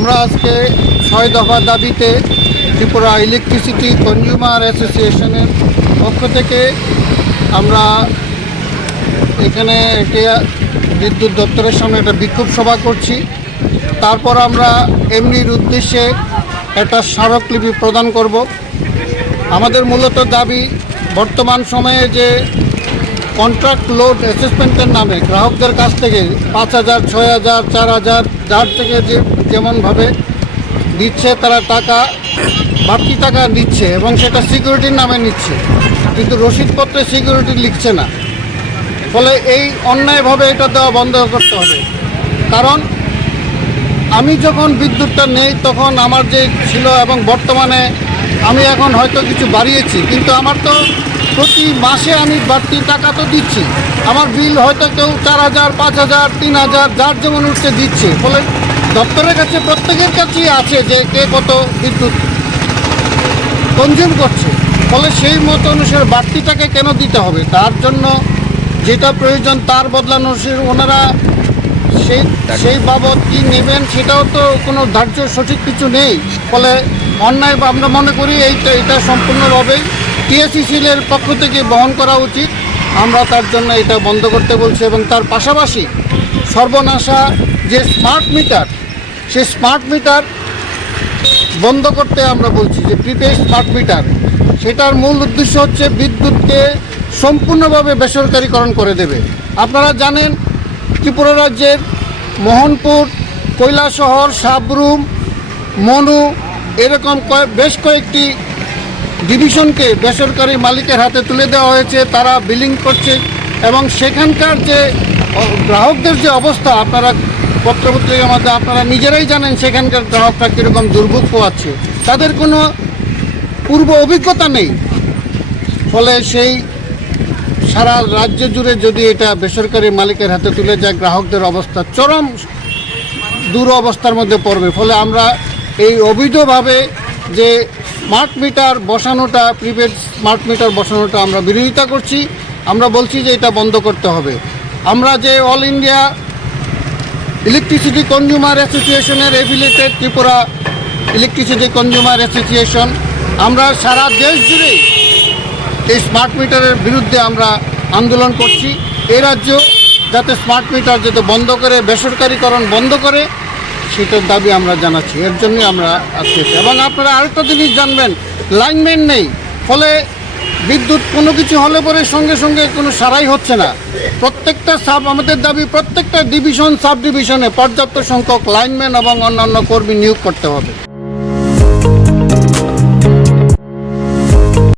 আমরা আজকে ছয় দফা দাবিতে ত্রিপুরা ইলেকট্রিসিটি কনজিউমার অ্যাসোসিয়েশনের পক্ষ থেকে আমরা এখানে একটি বিদ্যুৎ দপ্তরের সামনে একটা বিক্ষোভ সভা করছি। তারপর আমরা এমনির উদ্দেশ্যে একটা স্মারকলিপি প্রদান করব। আমাদের মূলত দাবি বর্তমান সময়ে যে কন্ট্রাক্ট লোড অ্যাসেসমেন্টের নামে গ্রাহকদের কাছ থেকে পাঁচ হাজার, ছয় হাজার, চার হাজার, যার থেকে যে যেমনভাবে দিচ্ছে তারা টাকা, বাড়তি টাকা দিচ্ছে এবং সেটা সিকিউরিটির নামে নিচ্ছে। কিন্তু রসিদপত্রে সিকিউরিটি লিখছে না। ফলে এই অন্যায়ভাবে এটা দেওয়া বন্ধ করতে হবে। কারণ আমি যখন বিদ্যুৎটা নেই তখন আমার যে ছিল এবং বর্তমানে আমি এখন হয়তো কিছু বাড়িয়েছি কিন্তু আমার তো প্রতি মাসে আমি বাড়তি টাকা তো দিচ্ছি। আমার বিল হয়তো কেউ চার হাজার পাঁচ হাজার তিন হাজার যার যেমন উঠছে দিচ্ছে। ফলে দপ্তরের কাছে প্রত্যেকের কাছেই আছে যে কে কত বিদ্যুৎ কনজিউম করছে। ফলে সেই মতো অনুসারে বাড়তিটাকে কেন দিতে হবে? তার জন্য যেটা প্রয়োজন তার বদলানো সে ওনারা সেই সেই বাবদ কি নেবেন সেটাও তো কোনো ধার্য সঠিক কিছু নেই। ফলে অন্যায় আমরা মনে করি এইটা এটা সম্পূর্ণভাবে টিএসিসিএলের পক্ষ থেকে বহন করা উচিত। আমরা তার জন্য এটা বন্ধ করতে বলছি এবং তার পাশাপাশি সর্বনাশা যে স্মার্ট মিটার, সেই স্মার্ট মিটার বন্ধ করতে আমরা বলছি যে প্রিপেড স্মার্ট মিটার, সেটার মূল উদ্দেশ্য হচ্ছে বিদ্যুৎকে সম্পূর্ণভাবে বেসরকারীকরণ করে দেবে। আপনারা জানেন, ত্রিপুরা রাজ্যের মোহনপুর, কৈলাসহর, সাবরুম, মনু এরকম বেশ কয়েকটি ডিভিশনকে বেসরকারি মালিকের হাতে তুলে দেওয়া হয়েছে, তারা বিলিং করছে এবং সেখানকার যে গ্রাহকদের যে অবস্থা, আপনারা পত্রপত্রিকার মধ্যে আপনারা নিজেরাই জানেন সেখানকার গ্রাহকরা কীরকম দুর্ভোগ পোয়াচ্ছে তাদের কোনো পূর্ব অভিজ্ঞতা নেই। ফলে সেই সারা রাজ্য জুড়ে যদি এটা বেসরকারি মালিকের হাতে তুলে যায় গ্রাহকদের অবস্থা চরম দূর অবস্থার মধ্যে পড়বে। ফলে আমরা এই অবৈধভাবে যে স্মার্ট মিটার বসানোটা প্রিপেড স্মার্ট মিটার বসানোটা আমরা বিরোধিতা করছি। আমরা বলছি যে এটা বন্ধ করতে হবে। আমরা যে অল ইন্ডিয়া ইলেকট্রিসিটি কনজিউমার অ্যাসোসিয়েশনের affiliated Tripura electricity consumer association আমরা সারা দেশ জুড়েই এই স্মার্ট মিটারের বিরুদ্ধে আমরা আন্দোলন করছি। এই রাজ্য যাতে স্মার্ট মিটার যাতে বন্ধ করে, বেসরকারীকরণ বন্ধ করে সেটার দাবি আমরা জানাচ্ছি। এর জন্যই আমরা আজকে এবং আপনারা আরেকটা জিনিস জানবেন লাইনম্যান নেই। ফলে বিদ্যুৎ কোনো কিছু হলে পরে সঙ্গে সঙ্গে কোনো সারাই হচ্ছে না। প্রত্যেকটা সাব আমাদের দাবি প্রত্যেকটা ডিভিশন সাব ডিভিশনে পর্যাপ্ত সংখ্যক লাইনম্যান এবং অন্যান্য কর্মী নিয়োগ করতে হবে।